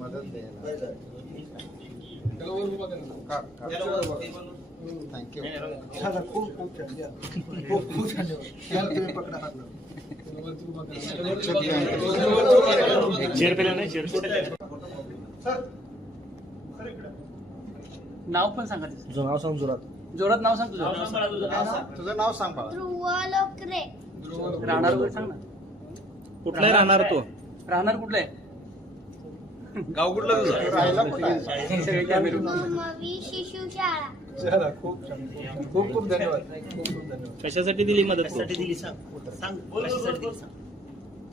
मदत द्यायला थँक्यू खूप खूप. खूप खूप नाव पण सांगा. तुझं नाव सांग जोरात. जोरात नाव सांग तुझं. तुझं नाव सांग. बाळा ध्रुव लोकरे. राहणार सांग ना. कुठला राहणार तो? राहणार कुठलं आहे गाव कुठलं तुझं? खूप खूप धन्यवाद खूप खूप धन्यवाद. कशासाठी दिली मदत तू? दिली? सांग. सांग. कशासाठी दिली सांग.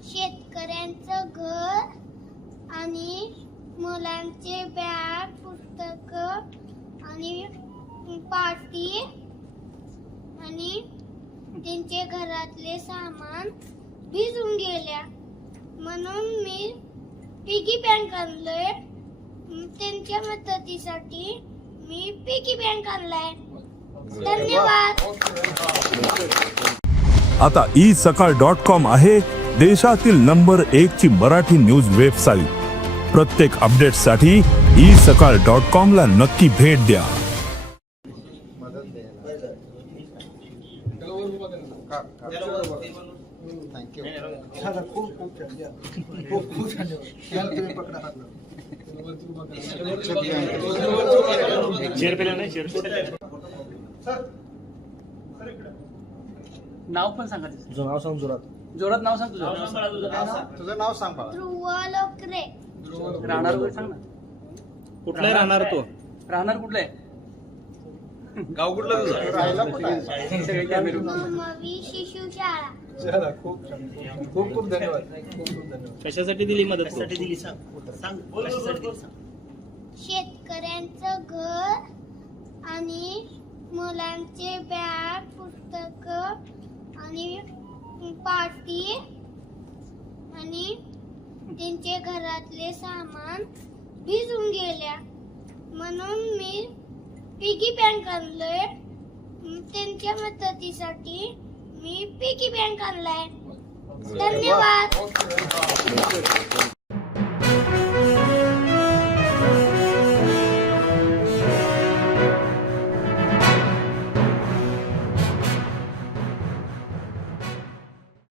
शेतकऱ्यांचं घर आणि मुलांचे बॅग पुस्तक आणि पाटी आणि त्यांचे घरातले सामान भिजून गेल्या. म्हणून मी पिगी बँक आणलंय. त्यांच्या मदतीसाठी मी पिगी बँक आणलाय. धन्यवाद. आता ई सकाळ डॉट कॉम आहे देशातील नंबर एक ची मराठी न्यूज वेबसाईट. प्रत्येक अपडेटसाठी ई सकाळ डॉट कॉम ला नक्की भेट द्या. थँक्यू झालं खूप खूप. खूप खूप तुम्ही पकडा नाव पण सांगा. तुझं नाव सांग जोरात. जोरात नाव सांग तुझं. तुझं नाव सांग. बाळा. ध्रुव लोकरे राहणार सांग ना. कुठला राहणार तो? राहणार कुठलं आहे? गाव कुठलं तुझं? राहिला कुठं? आहे? सगळे कॅमेरे मवी शिशु शाळा. झालं खूप खूप धन्यवाद. खूप खूप धन्यवाद. कशासाठी दिली मदत? दिली शेतकऱ्यांचं घर आणि मुलांचे बॅग पुस्तक आणि पाटी आणि त्यांचे घरातले सामान भिजून गेल्या. म्हणून मी पिगी बँक आणलंय. त्यांच्या मदतीसाठी मी पिगी बँक आणलाय. धन्यवाद.